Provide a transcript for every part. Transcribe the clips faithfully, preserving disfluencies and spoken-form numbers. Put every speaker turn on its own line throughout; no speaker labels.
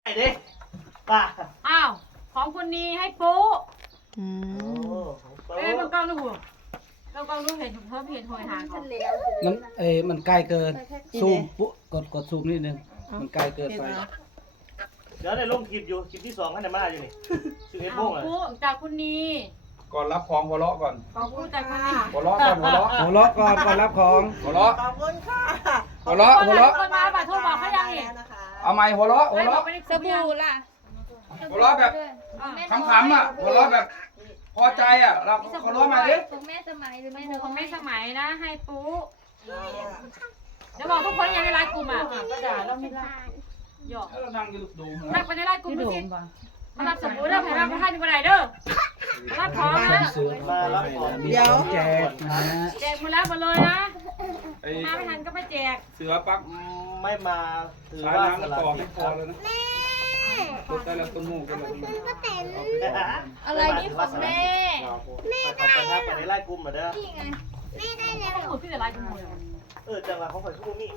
ไอ้เด้ป้า
อ้าวของคุณนีให้ปุ๊
อืม
เอ้ยมันกล้องดูหัวเรากล้องดูเห็นเพิ่มเห็นหอยหางเขา
มันเอ้มันใกล้เกินซูมปุ๊กดกดซูมนิดนึงมันใกล้เกินไป
เดี๋ยวได้ลงคลิปอยู่คลิปที่สองกันจะมาอยู่นี่สิบเอ็ดโม
เอา
งเลย
ปุ๊จากคุณนี
ก่อนรับของหัวเราะก่อน
ของปุ๊จากคุณนี
หัวเราะก่อนหัวเราะ
หัวเราะก่อนก่อนรับของ
หัวเราะ
ขอบคุณค่ะ
หัวเราะหัวเราะ
คนมาบัตรโทรบอกเขายังนี่
นะคะ
เอาไม้หัวเราะหัว
ไม่บอก
เราะ
ไม่ได้
สบู่ล่ะ
หัวเราะแบบขำๆอ่ะหัวเราะแบบพอใจอ่ะเราหัวเราะมาดิ
ของแม่สมัยหรือ
เม
แม่
นู
น้
ของ
อ
แม่
ย
สมัยนะให้ปุ๊เดี๋ยวบอกทุกคนยังในไลน์กลุ่มอ่ะก็ด่าเราไม่ได้หยอก
เรานั่งอยู่ดู
นักไปในไลน์กลุ่มดูสิมารับสมุดเด้อไปรับท่านอยู่บ่ได้เด้อมารับของนะ
ซื้อของไปแล้วมีของแจกนะฮะ
แจกหมดแล้วหมดเลยนะ
ไอ้
มาไม่ทันก็ไม่แจก
เสือปัก
ไม่มาถือ
สาย
ว่าส
น้ำ
ลั
ต่อ
ด
ให้พอแล้วนะตกได้แล้วต้นมูกกันแล้ว
อะไรนี่ของแม่
แม่ได้ไปทักไปในไล่กลุ่มเหรอเด้อ
นี่ไง
ต้องหมดที่แต่ไลน์กลุ่มหมดเลย
เออจังหวะเขาคอยคู่มี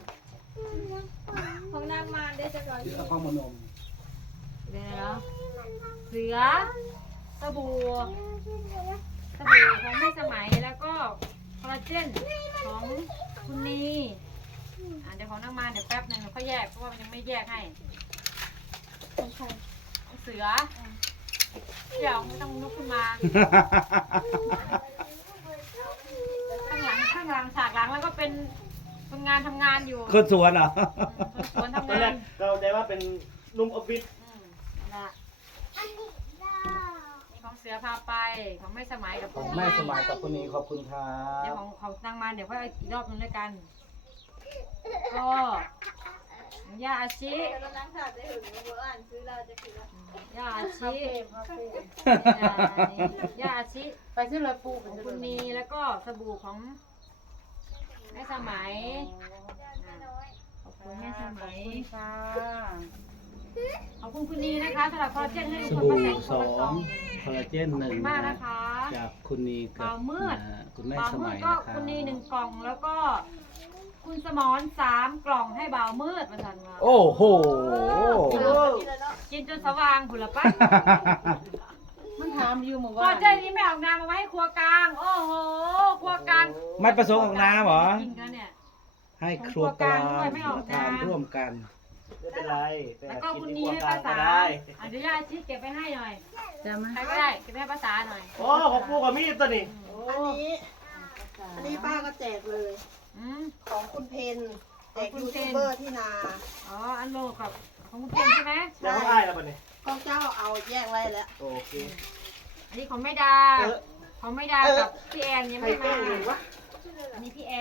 ของนางมารได้จะก่อน
ซื้อข้าวมนม
เดี๋ยวนะเสือสบู่สบู่ของแม่สมัยแล้วก็คอลลาเจนของคุณนีอ่าเดี๋ยวของนางมาเดี๋ยวแป๊บนึงเดี๋ยวค่อยแยกเพราะว่ามันยังไม่แยกให้
ของใคร
ของเสือเดี๋ยวไม่ต้องลุกขึ้นมาข้างหลังข้างหลังฉากหลังแล้วก็เป็นคนงานทำงานอยู่
คนสวนเหรอ
คนทำ
ตอนแรง
าก น
เราใจว่าเป็นนุ่มออฟฟิศ
อืมนั่นละนี่ของเสือพาไปของแม่สมัยกับ
ของแม่สมัยกับคนนี้ขอบคุณครั
เดี๋ยว
บ
ของของนางมาเดี๋ยวค่อยอีกรอบนึงด้วยกัน ก็ย่าอาชิ
เรานั่งถาดได้ถึงเราอ่านซื้อเราจะคือ
ย่าอาชิย่าอาชิไปซื้อเลยปูของคุณนีแล้วก็สบู่ของแม่สมัยขอบคุณแม่สมัยค่ะขอบคุณคุณนีนะคะสำหรับคอลลาเจนให้
ส
ทุกคน
บู่
มาแต่ง
ส
ตัว
อ
กล่อง ง
คอลลาเจนหนึ่ง
มาก
นะ
นะคะ
จากคุณนีกับ
บ่าวมืด
นะฮะคุณแม่
บ่าว
ส
มื
มั
ด
ย
ก็
นะครับ
คุณนีหนึ่งกล่องแล้วก็ คุณสมอนสามกล่องให้บ่าวมืดมาทันมา
โอ้โห
กินจนสว่างผุละปั๊บ
มันถามอยู่หมู่
พอ
ว่า
เจ้านี้ไม่เอาน้ำมาไว้ให้ครัวกลาง โอ้โห ครัวกลาง
ไม่ประสงค์ออกน้ำเหรอ
จริงๆเนี่ย
ให้ครัวกลาง
ด้วยไม่ออกน้ำ
ทานร่วมกัน
ไม่เป็นไรไป
แล้ว
หา
ก็
กิ
คุณ
น
นี
ที่
ให้
กลา
ภาง
ก็
ษา
ได้
อนุญาตชี้เก็บไปให้หน่อย
จะมา
ใครก็ได้เก็บไปให้ภาษาหน่อย
โอ้ของกูกับมีดตัวนี้
อันนี้ อันนี้ป้าก็แจกเลย
อืม
ของคุณเพนแจก
ของคุ
ยู
ณเพน
ทูบเบอร์ที่นา
อ๋อ อันโลกับของคุณเพนใช่ไหม
เดี๋ยวเขาอ้ายแล้วปะเนี่ย
ของเจ้าเอาแยกไว้แล้ว
โอเค
อันนี้ของแม่ดา
เออ
ของแม่ดากับพี่แอนยัง
ใคร
ไม่
แป้
มาง
หนึ่งวะ
อันนี้พี่แอน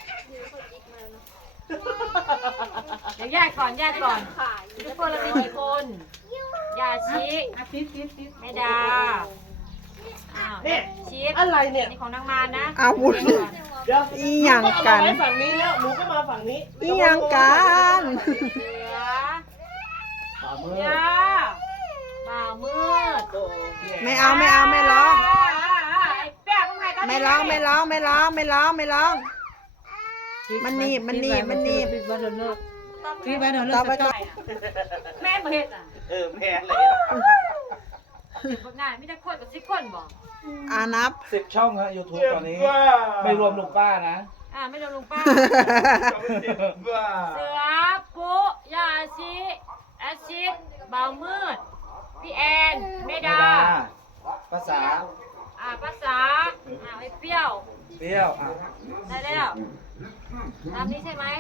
เดี๋ยวแยกก่อนแยกก่อนทุกคนเรามีกี่คนยาชิแม่ดาอ้าว
นี่
ชิป
อะไรเนี่ย
นี่ของนางมารนะ
อาวุธ
เดี๋ยว
อีหยังกัน
เอาไว้ฝั่งนี้แล้วหนูก็มาฝั่งนี้
อีหยังกัน
เสือ
ฝ่ามือ
เสือบ่าวมืด
โอ้
ไม่เอาไม่เอาไม่ร้อง
ไอ้แป๊ะมึงไงตอนนี้
ไม่ร้องไม่ร้องไม่ร้องไม่ร้องไม่ร้อง มันหนีบมันหนีบมันหนีบ
พี่ไปเดี๋ยว
ต่อไปก็
แม่มาเห็ดอ่ะ
เออแพ้เลย
พวกงานไม่ได้คนกับสิบคนบอก
อานับ
สิบช่องฮะยูทูบตอนนี้ ไม่รวมลุงป้านะ
อ่าไม่โดนลุงป้า
ว้า
เสือปุ๊ยาชิแอชชิดบ่าวมืด พี่แอนเม
ไม่
ดา
ได้ภาษา
อ่าภาษาอ่าไอ้เปรี้ยว
เปรี้ยวอ่ะ
ได้แล้วตามนี้ใช่ไหม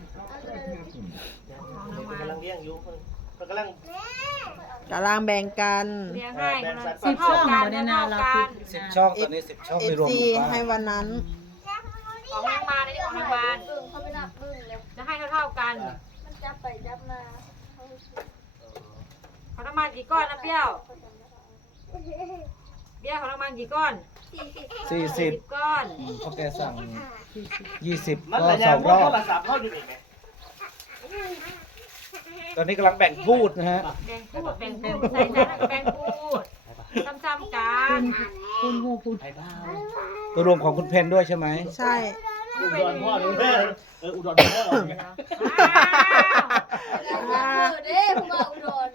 กำลังเลี้ยงอยู่มันกำลัง
กำลังแบ่งกัน
เลี้ยงให้สิบช่องกันเท่ากัน
สิบช่องตอนนี้สิบช่อง
เอ
ไม่
ฟ
รวม
ซี
ลุงป้า
ให้วันนั้น
ของนางมารนี่ของนางมาร
บึ้งเขาไม่นับบึ้งเลย
จะให้เท่าๆกัน
มันจับไปจับมา
ของนางมารกี่ก้อนนะเปรี้ยวเปรี้ยวของนางมารกี่ก้อน
สี่สิบ
สี่สิบ
ก้อน
อืมเพราะแกสั่งยี่สิบ
มัน
ก็
ระ
ส
ยะ
อง
มุ
ร
ด
อบ
โทรศัพท์เข้าอยู่นี่ไหม
ตอนนี้กำลังแบ่งพูดนะฮะ
แบ่งพูดแบ่งพูดใส่จานแบ่งพูดซ้ำๆกัน
ตัวรวมของคุณเพนด้วยใช่ไหม
ใช่
อุดรพ่อหรือแม่เอออุดรพ่อ
อ้าว
เออเด้ผู้บ่าวอุดร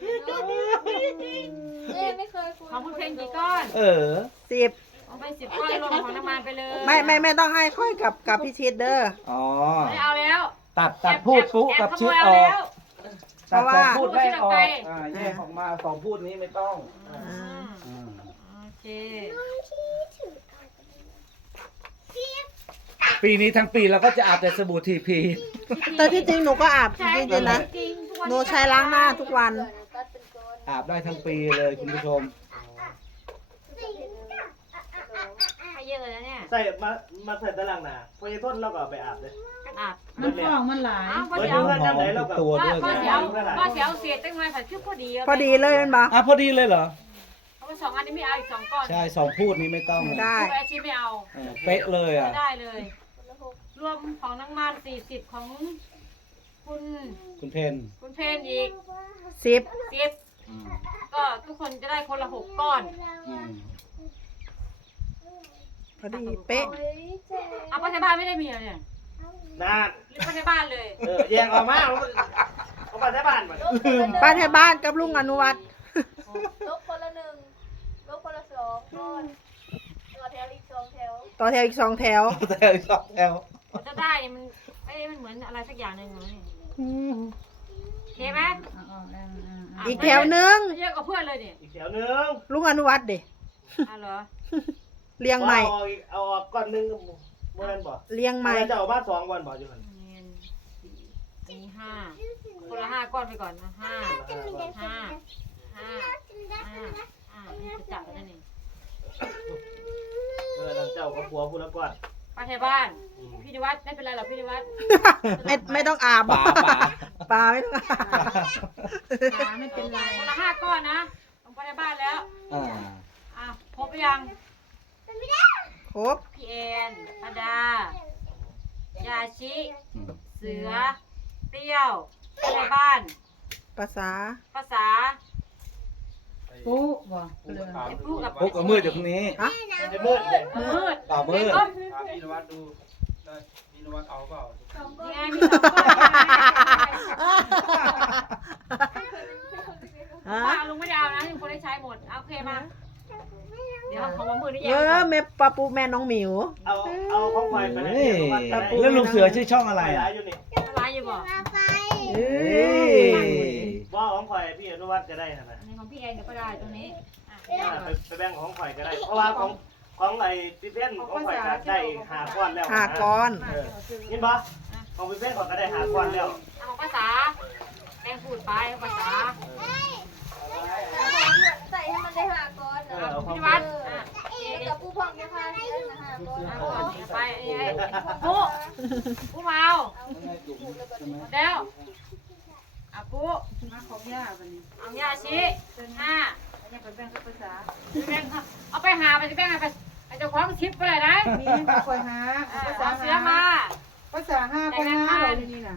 ของคุณเพนกี่ก้อน
เออ
สิบ
เอาไปสิบก้อนรวมของน้ำมันไปเลย
ไม่ไม่ไม่ต้องให้ค่อยกับกับพี่ชิดเด้อ
อ๋อ
ไม่เอาแล้ว
ตัดตัดพูดปุ๊กับชิดออก ตัดสองพูดแรกออกอ่าแยกออกมาสองพูดนี้ไม่ต้อง
อ่า
อืม
โอเค
ปีนี้ทั้งปีเราก็จะอาบแต่สบู่ทีพี
แต่ที่จริงหนูก็อาบจ
ใช่
ริงๆนะ
จริงทุกวัน
หนูใช้ล้างหน้าทุกวัน
ตัดเป็นก้อน
อาบได้ทั้งปีเลยคุณผู้ชม
ให้เยอะเลยนะเนี่ย
ใส่มามาใส่ตารางหนาพอจะทนเราก็เอาไปอาบเลย
กันอาบ
มันฟองมัน
อ้าวพอ
เบิด
เสี
เงิ
ยวน
น้ำไหนเราก็
ตัวด้วย
พอเสียวพอเสียวเสียตั้งมาใส่ชุดพอดี
พอดีเลยมันบอก
อ่ะพอดีเลยเหรอ
เอาไปสองอันนี้ไม่เอาอีกสองก้อน
ใช่สองพูดนี้ไม่ต้อง
ไม่ได้
ตัวอาชีพไม่เอา
เออเป๊ะเลยอ่ะ
ไม่ได้เลย รวมของน้ำมันสี่สิบของคุณ
คุณเพน
คุณเพนอีก
สิบ
สิบ
อืม
ก็ทุกคนจะได้คนละหกก้อน
อืม
พอดีเป๊ะ
เฮ้ยเจ๊
เอาไปที่บ้านไม่ได้มีเหรอเนี่ย
นาน
หรือไปที่บ้านเลย
เออแยกออกมาเอามาที่บ้านมา
ลบคนละหนึ่ง
บ้านให้บ้านกับลุงอนุวัฒน์
ลบคนละหนึ่งลบคนละสองก้อนต่อแถวอีกสองแถว
ต่อแถวอีกสองแถว
แต่สองแถว
กว่าจะได้เนี่ยมันเอ้ยมันเหมือนอะไรสักอย่างหนึ่งเหรอเนี่ยโอเคไหม
อีกแถวนึง
เยอะกว่าเพื่อนเลยเนี่ย
อีกแถวนึง
ลุงอนุวัฒน์ดิ
อ่ะเหรอ
เลี้ยงใหม่
เอาอีกเอาออกก้อนหนึงเมื่อนั้นบอก
เลี้ยงใหม่
จะเอามาสองก้อนบอกอยู่หัน
เงินสี่อันนี้ห้าคนละห้าก้อนไปก่อนนะห้าห้าห้าห้าอ่านี่จะจับกันนี่
เออน้ำเจ้ากับผัวพูดแล้วก่อน
ไปที่บ้านพี่นิวัฒน์ไม่เป็นไรหรอกพี่นิวัฒน์
ไม่ไม่ต้องอาบ
ป๋าป๋า
ปลาไม่ต้องอาบ
ไม่เป็นไรคนละห้าก้อนนะลงไปในบ้านแล้ว
อ่า
อ่ะครบหรือยัง
ครบ
พี่แอนพดายาชิ
อืม
เสือ เปรี้ยวไปในบ้าน
ภาษา
ภาษา
ปุ๊บ
ไอ้ปุ๊กับ
พวกกับมืออยู่ตรงนี้
ฮะ
จะมืดเลย
มืด
ต่อมือ
ก็
ถามพี่นวัดดูได้พี่นวัดเอาเปล่า
สองก้อ
นี่
น
ไงมีสองก้อน
ฮะ
ว่าลุงไม่ได้เอานะลุงคนได้ใช้หมดเอาโอเคมาเดี๋ยวของมามือนี่
เอ
ยัง
อแม่ปลาปูแม่น้องหมิว
เอาเอาของไฟไปเลย
เฮ้ย
เอาไป
แล้วลุงเสือชื่อช่องอะไร
ห
อ่ะ
ลายอยู่นี่
อะไรอยู่บ่
เอ้
เฮ้
ย
ย
ว่าของข่อยพี่อนุวัฒน์ก็ได้นะนะ
อันนี้ของพี่แอนเดี๋ยวก็ได้ตรงนี้อ่ะ
อ่าไปไปแบ่งของข่อยก็ได้ เพราะว่าของของไอ้พี่เพ้นของข่อยก็ได้หาก้อนแล้ว
ห้าก้อน
เออยินบ่ของพี่เพ้นข่อยก็ได้หาก้อนแล้ว
เอาของภาษาแดงพูดไปภาษา
ใส่ให้มันได้ห้าก้อน
เอ
นะ
อเอาของ
พี่
พี่
วั
เพ้
ด
น
อ่ะ
แล้วกับผู้พองจะพาได้นะห้าก้อน
เอาก่อนไปไอ้ปุ๊ปุ๊มาเอาแล้วอ่ะปุ๊มาของย่าวันนี้เอาย่าชี้ห้าย่าไปแบ่งกับภาษาแบ่งเอาไปหาไปแบ่งไปไอ้เจ้าของชิปไปเลยนะ
มีคอยหา
ภาษาเสือมา
ภาษาห้าคอยหาเราดีๆนะ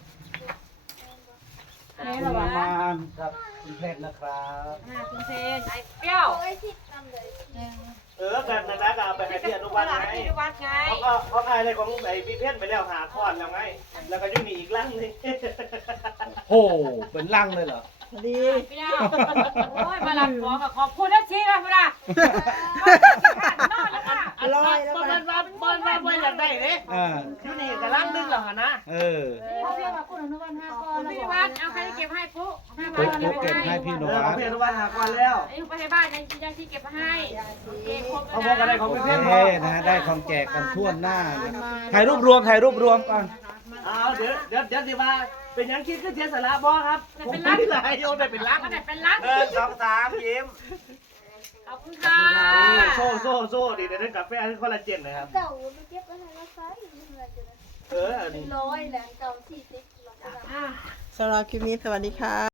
คุณมามานกับคุณเพชรนะครับ
อ่าคุณเพนไอ้เปรี้ยว
โอ้ยชิดนำเลย
เออแบบนั้นนะก็เอาไปให้พี่อนุวัฒน์ไง
พี่วัดไง
เขาก็เขาขายอะไรของไอ้พี่เพ้นไปแล้วหาก้อนแล้วไง แล้วก็ยังมีอีกร่างหนึง
โอ้เป็นลังเลยเหรอ
ดี
เปรี้ยวโอ้ยมาลับของกับขอบคุณนะชี้นะคุณนะนอนแล้วค่ะ
อร่อยแล้ว
บอ
กั
ล
น
ว่าบอลว่าบอลอยากได้เด้
อ่า
อยู่นี่ก็ร่างนึงแล้วหั่นนะ
เออ
พี่วัดเอาใครเก็บให้ปุ๊พี่วั
ปุ๊
ด
กปุ๊กเก็บให้พี่น
เออ
วั
ของ
ด
พี่อนุวัฒน์หาก้อนแล้ว
ไอ้ไปให้บ้านยังยังที่เก็บให้โอเคครบ
เอาพวกอะไรของพี่
โอ
เพ้น
เคนะได้ของแจกกันทั่วหน้านะถ่ายรูปรวมถ่ายรูปรวมก่อน
เอาเดี๋ยวเดี๋ยวเดี๋ยวสิว่าเป็นหยังคิดคือเทียนสาระบ่ครับผมไม่ได้หลายโยนได้เป็นลัก
มันไหนเป็นรัก
เออสองสามยิ้ม
ขอบคุณค่ะ
โซ่โซ่โซ่ดิเดี๋ยวได้กาแฟให้คอลลาเจนนะครับ
เก่าไปเก็บไว้ให้เราใช้เหมือนกันนะ
เอออันนี้
ร้อยแหละเก่าสี่สิบหลังจาก
สำหรับคลิปนี้สวัสดีค่ะ